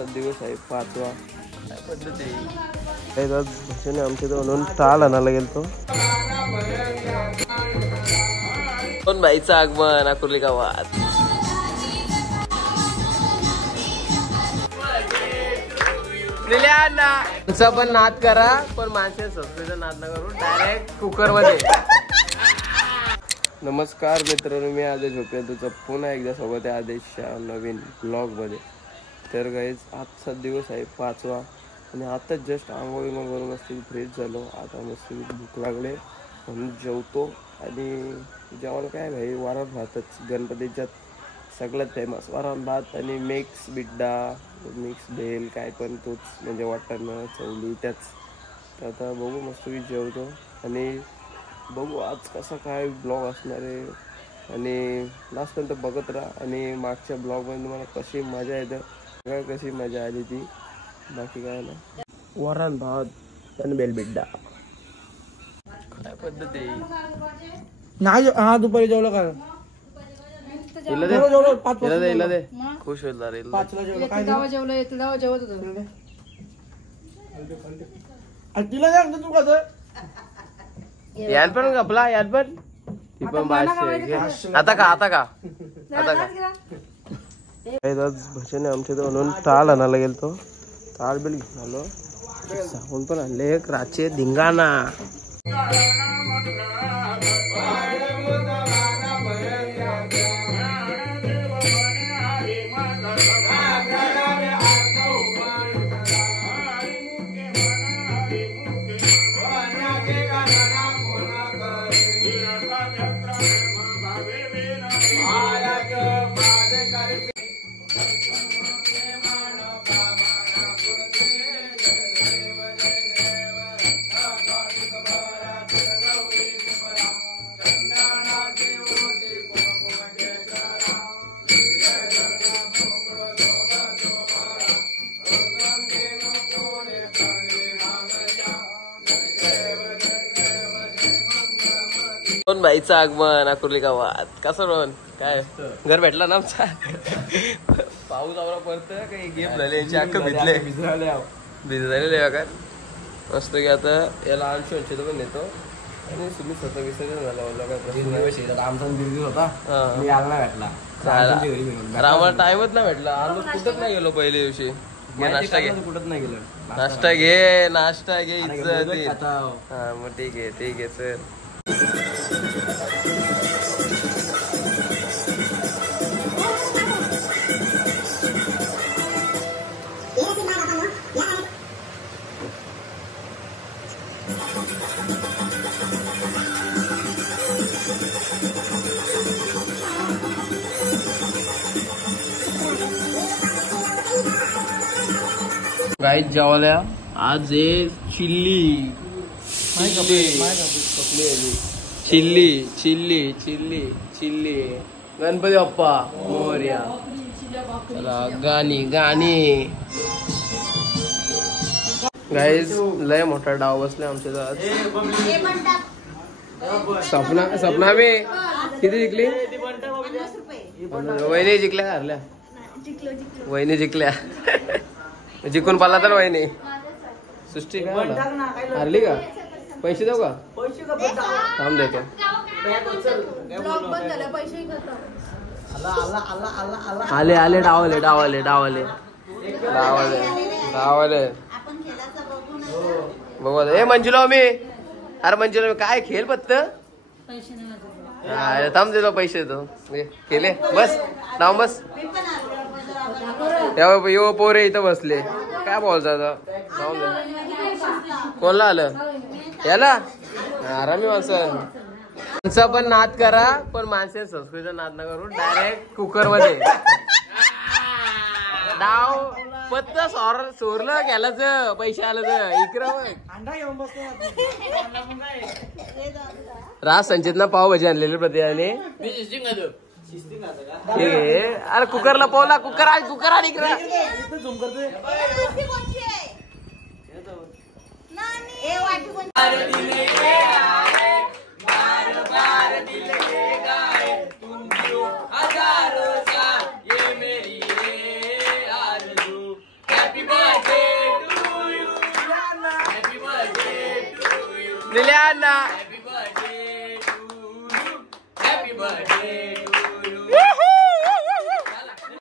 आजचा दिवस आहे 5वा. काय पद्धत आहे भजने आमच्या इथं म्हणून टाळ आणायला गेलतो. कोण बाईचं आगमन अकुर्ली गावात. पण नाद करा पण माणसे संस्कृतीचा नाद न करून डायरेक्ट कुकर मध्ये. नमस्कार मित्रांनो, मी आदेश झोपे तुझं पुन्हा एकदा सोबत आहे आदेशच्या नवीन ब्लॉग मध्ये. तर गाईज आजचा दिवस आहे 5वा आणि आता जस्ट आंघोळी करून मस्त फ्रेश झालो. आता मस्त भूक लागले म्हणून जेवतो. आणि जेवण काय भाई वरण भातच, गणपतीच्यात सगळ्यात फेमस वरण भात आणि मिक्स बिड्डा, मिक्स भेल काय पण तोच, म्हणजे वाटाणा चवली त्याच. तर आता बघू मस्त जेवतो आणि बघू आज कसा काय ब्लॉग असणार आहे. आणि लास्टपर्यंत बघत राहा. आणि मागच्या ब्लॉगमध्ये तुम्हाला कशी मजा येतं, काय कशी मजा आली ती, बाकी काय ना. वरण भात आणि बेल बिड्डा काय पद्धत आहे नाही. हा दुपारी जेवलं का? खुश होईल तू कसं याद पण आपला याद पण ती पण भाषा. आता का आता का आता का भजने आमच्या इथं म्हणून टाळ आणायला गेलतो. टाळ बिल घेऊन आलो. साबून पण आणले एक राचे धिंगाणा. कोण बाईचं आगमन अकुर्ली गावात. कसं रोहन काय घर भेटला ना आमचा. पाऊस आवरा पडतं काही गेम झाले अख्ख भिजले भिजलेले का मस्त की. आता याला अंशुंशी पण नेतो आणि तुम्ही स्वतः विसर्जन झाला बोलला काय प्रश्न. आमचा दिवस होता मी आला भेटला. आम्हाला टाइमच नाही भेटला. आलो कुठंच नाही गेलो पहिल्या दिवशी. नाश्ता घे कुठंच नाही गेलो. नाश्ता घे नाश्ता घे इज्जत. हा मग ठीक आहे सर. गाईत जेवायला आज आहे chilli chilli chilli chilli chilli. Ganpati Bappa Morya. चला गाणी गाणी. गाईज लय मोठा डाव बसला आमच्या आज. सपना मी किती जिंकली? वहिनी जिंकल्या का हरल्या? वहिनी जिंकल्या. जिंकून पाला तर वहिनी. सृष्टी काय हरली का? पैसे देऊ का? थांब देतो. आले आले डावले डावले डावले डावले डावले बघू. ए मंजुला मी अरे मंजुला काय खेळ पत्त. थांब देतो पैसे देतो. केले बस नाव बस. यो पोरे इथं बसले काय बोलता. कोणला आलं याला आरामी माणसं पण नाद करा पण माणसे संस्कृतीचा नाद न करून डायरेक्ट कुकर मध्ये. डाव पत्त सोरलं गेलाच पैसे आलं इकडं. राज संचित ना पावभाजी आणलेली प्रतियाने. अरे कुकरला पोवला कुकर आणि कुकर आणि निल्या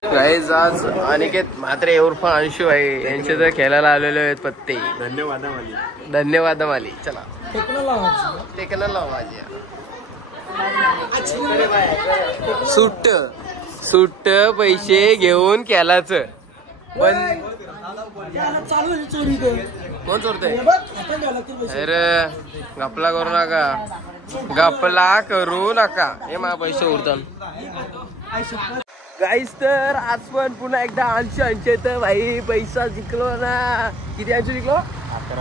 गाईज आज अनिकेत म्हात्रे उर्फ अंशू आहे यांचे तर खेळायला आलेले आहेत पत्ते. धन्यवाद माली. चला टेकन लाव माझी. सुट्ट पैसे घेऊन केलाच पण कोण चोरतय? अरे गपला करू नका, गपला करू नका. हे माझा पैसे उरतात गाईस. तर आज पण पुन्हा एकदा 800 तर भाई पैसा जिंकलो ना. किती 800 जिंकलो?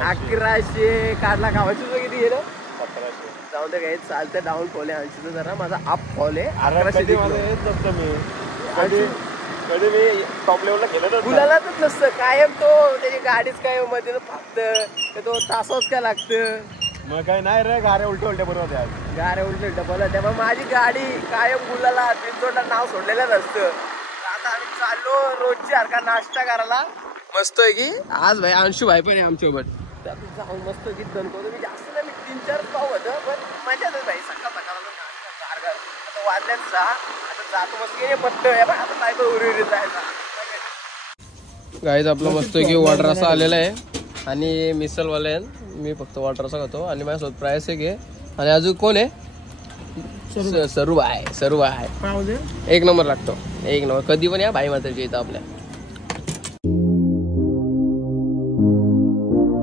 1100 काढला. गावाची किती गेलं? 1700. जाऊन दे गाईस. चालतं डाऊन फॉल आहे 800 जरा. माझा अप फॉल आहे 1100. कधी मी टॉप लेवलला गेलो गुलालातच नसतं कायम. तो त्याची गाडीच काय मध्ये फाकत तो तासच काय लागतं. मग काय नाही रे, गाड्या उलट्या बरोबर गाड्या उलट बोला. तेव्हा माझी गाडी कायम गुलाला बिनचोडला नाव सोडलेलं नसतं. आता आम्ही चाललो रोजची सारखा नाश्ता करायला मस्त आहे की. आज भाई अंशू भाई पण आहे आमच्यासोबत. जाऊन मस्त की दणकवतो मी. जास्त नाही, मी 3-4 पाव होतं पण मजा भाई. सकाळ आता वाजल्यात 6. आता जातो मस्त पत्त आता काय करू उरी जायचा. गाईज आपलं मस्त की वॉटर असा आलेला आहे आणि मिसलवाले आहे. मी फक्त वॉटरचा खातो आणि माझ्यासोबत प्राइस आहे. आणि अजून कोण आहे? सर्व आहे. एक नंबर लागतो. एक नंबर. कधी पण या भाई माताच्या इथं आपल्या.